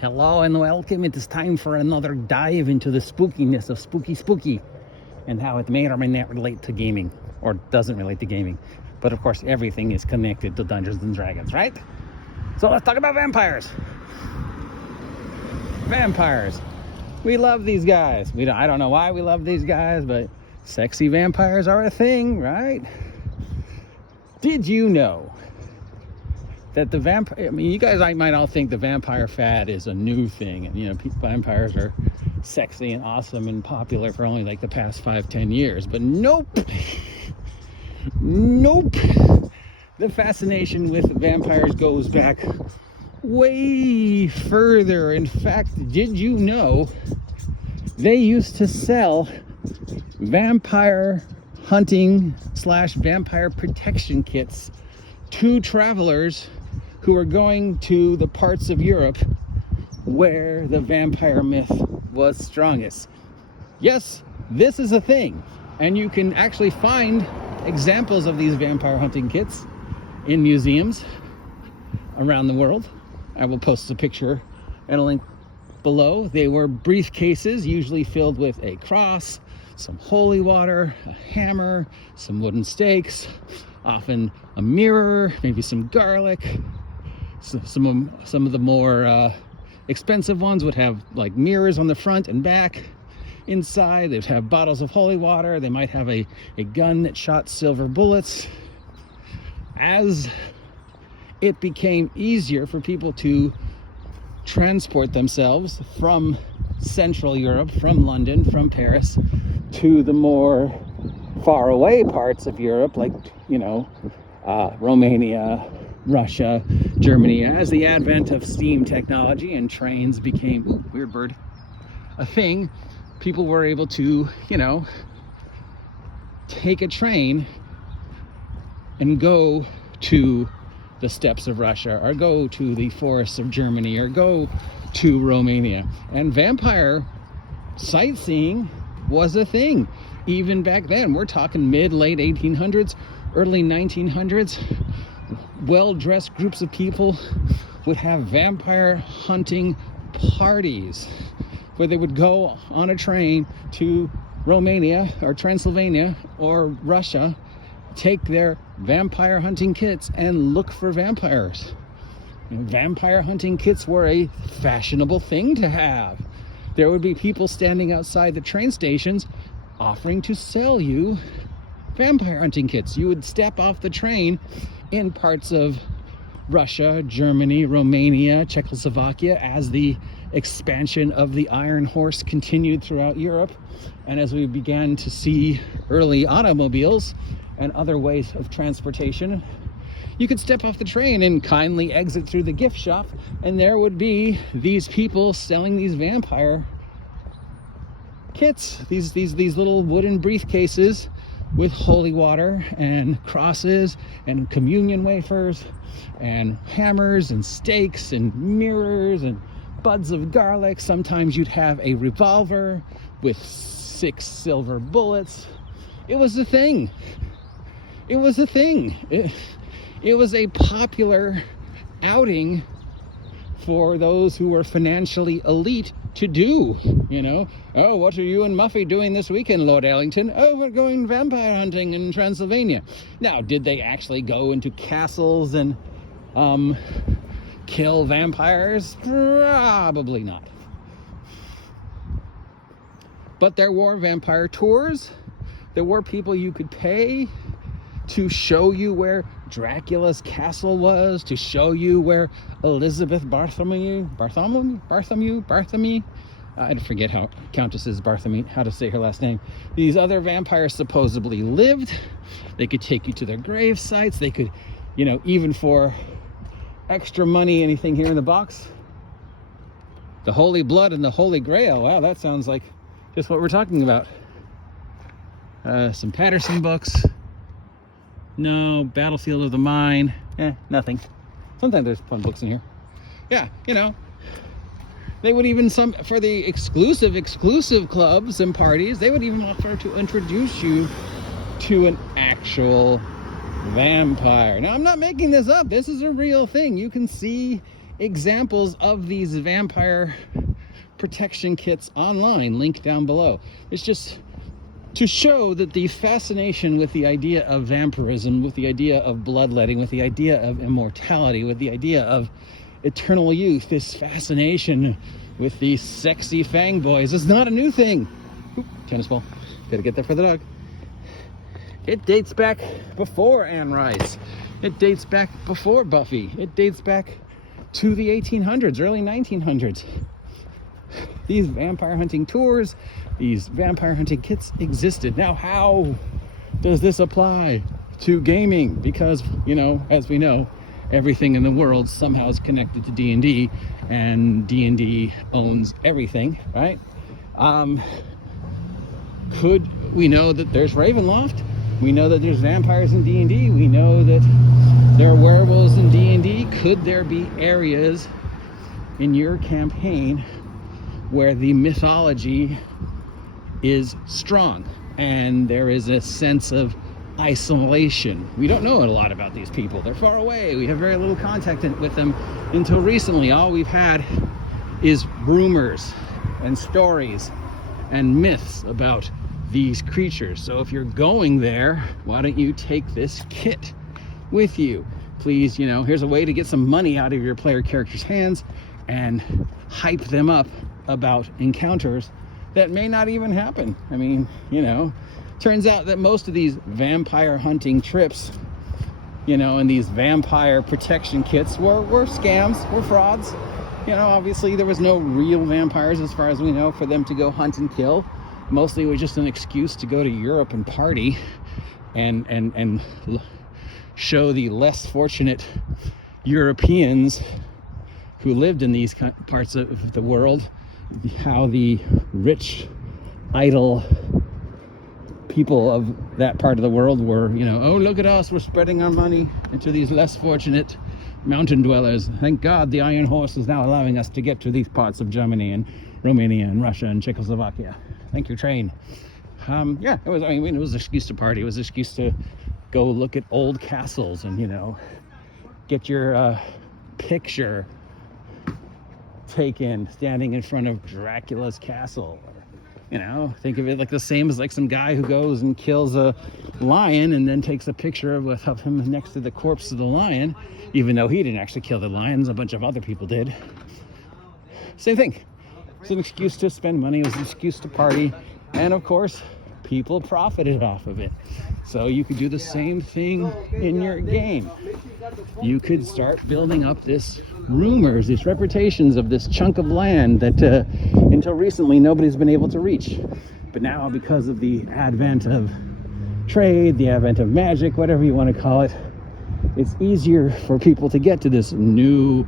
Hello and welcome. It is time for another dive into the spookiness of spooky and how it may or may not relate to gaming, or doesn't relate to gaming. But of course, everything is connected to Dungeons and Dragons, right? So let's talk about vampires. Vampires. We love these guys. I don't know why we love these guys, but sexy vampires are a thing, right? Did you know that the vampire, I mean, you guys might all think the vampire fad is a new thing, and vampires are sexy and awesome and popular for only like the past 5-10 years, but nope. The fascination with vampires goes back way further. In fact, did you know they used to sell vampire hunting / vampire protection kits to travelers who are going to the parts of Europe where the vampire myth was strongest? Yes, this is a thing, and you can actually find examples of these vampire hunting kits in museums around the world. I will post a picture and a link below. They were briefcases, usually filled with a cross, some holy water, a hammer, some wooden stakes, often a mirror, maybe some garlic. Some of the more expensive ones would have like mirrors on the front and back. Inside, they'd have bottles of holy water. They might have a gun that shot silver bullets. As it became easier for people to transport themselves from Central Europe, from London, from Paris, to the more far away parts of Europe, like, Romania, Russia, Germany, as the advent of steam technology and trains became, weird bird, a thing, people were able to, take a train and go to the steppes of Russia, or go to the forests of Germany, or go to Romania. And vampire sightseeing was a thing. Even back then, we're talking late 1800s, early 1900s, well-dressed groups of people would have vampire hunting parties where they would go on a train to Romania or Transylvania or Russia, take their vampire hunting kits and look for vampires. Vampire hunting kits were a fashionable thing to have. There would be people standing outside the train stations offering to sell you vampire hunting kits. You would step off the train in parts of Russia, Germany, Romania, Czechoslovakia, as the expansion of the Iron Horse continued throughout Europe, and as we began to see early automobiles and other ways of transportation, you could step off the train and kindly exit through the gift shop, and there would be these people selling these vampire kits, these little wooden briefcases with holy water and crosses and communion wafers and hammers and stakes and mirrors and buds of garlic. Sometimes you'd have a revolver with 6 silver bullets. It was a thing. It was a thing. It was a popular outing for those who were financially elite to do, Oh, what are you and Muffy doing this weekend, Lord Ellington? Oh, we're going vampire hunting in Transylvania. Now, did they actually go into castles and kill vampires? Probably not. But there were vampire tours. There were people you could pay to show you where Dracula's castle was, to show you where Elizabeth Bartholomew, I forget how Countess's Bartholomew, how to say her last name. These other vampires supposedly lived. They could take you to their grave sites. They could, even for extra money, anything here in the box? The Holy Blood and the Holy Grail. Wow, that sounds like just what we're talking about. Some Patterson books. No, Battlefield of the Mind. Nothing. Sometimes there's fun books in here. Yeah, they would even, for the exclusive clubs and parties, they would even offer to introduce you to an actual vampire. Now, I'm not making this up. This is a real thing. You can see examples of these vampire protection kits online, link down below. It's just to show that the fascination with the idea of vampirism, with the idea of bloodletting, with the idea of immortality, with the idea of eternal youth, this fascination with these sexy fang boys is not a new thing. Oop, tennis ball. Gotta get there for the dog. It dates back before Anne Rice. It dates back before Buffy. It dates back to the 1800s, early 1900s. These vampire hunting tours, these vampire hunting kits existed. Now, how does this apply to gaming? Because, you know, as we know, everything in the world somehow is connected to D&D, and D&D owns everything, right? We know that there's Ravenloft. We know that there's vampires in D&D. We know that there are werewolves in D&D. Could there be areas in your campaign where the mythology is strong and there is a sense of isolation? We don't know a lot about these people. They're far away. We have very little contact with them until recently. All we've had is rumors and stories and myths about these creatures. So if you're going there, why don't you take this kit with you? Please, you know, here's a way to get some money out of your player character's hands and hype them up about encounters that may not even happen. I mean, you know, turns out that most of these vampire hunting trips, you know, and these vampire protection kits were scams, were frauds. You know, obviously there was no real vampires as far as we know for them to go hunt and kill. Mostly it was just an excuse to go to Europe and party and show the less fortunate Europeans who lived in these parts of the world how the rich, idle people of that part of the world were, you know, oh, look at us, we're spreading our money into these less fortunate mountain dwellers. Thank God the Iron Horse is now allowing us to get to these parts of Germany and Romania and Russia and Czechoslovakia. Thank you, train. Yeah, it was an excuse to party. It was an excuse to go look at old castles and, you know, get your picture taken standing in front of Dracula's castle. You know, think of it like the same as like some guy who goes and kills a lion and then takes a picture of him next to the corpse of the lion, even though he didn't actually kill the lions, a bunch of other people did. Same thing. It's an excuse to spend money. It was an excuse to party. And of course, people profited off of it. So you could do the same thing in your game. You could start building up this rumors, these reputations of this chunk of land that until recently nobody's been able to reach. But now, because of the advent of trade, the advent of magic, whatever you want to call it, it's easier for people to get to this new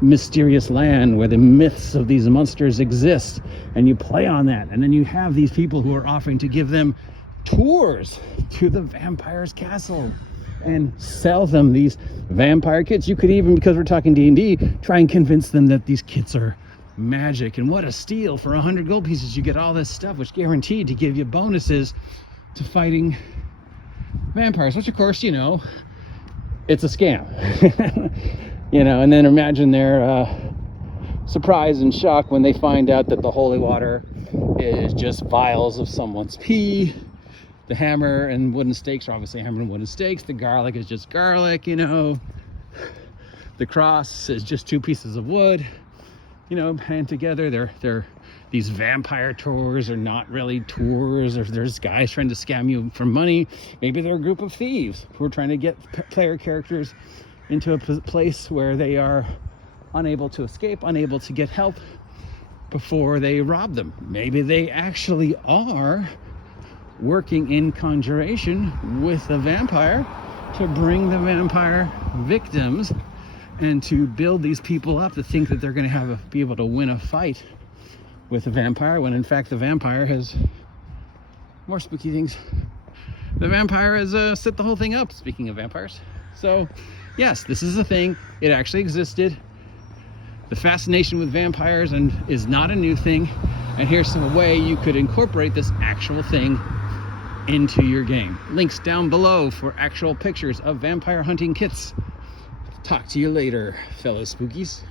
mysterious land where the myths of these monsters exist, and you play on that. And then you have these people who are offering to give them tours to the vampire's castle and sell them these vampire kits. You could even, because we're talking D&D, try and convince them that these kits are magic. And what a steal! For 100 gold pieces you get all this stuff, which guaranteed to give you bonuses to fighting vampires, which of course, you know, it's a scam. You know, and then imagine their surprise and shock when they find out that the holy water is just vials of someone's pee. The hammer and wooden stakes are obviously hammer and wooden stakes. The garlic is just garlic, you know. The cross is just 2 pieces of wood, you know, hand together. These vampire tours are not really tours, or there's guys trying to scam you for money. Maybe they're a group of thieves who are trying to get player characters into a place where they are unable to escape, unable to get help before they rob them. Maybe they actually are working in conjuration with the vampire to bring the vampire victims and to build these people up to think that they're going to be able to win a fight with the vampire, when in fact the vampire has more spooky things. The vampire has set the whole thing up, speaking of vampires. So yes, this is a thing. It actually existed. The fascination with vampires is not a new thing. And here's a way you could incorporate this actual thing into your game. Links down below for actual pictures of vampire hunting kits. Talk to you later, fellow spookies.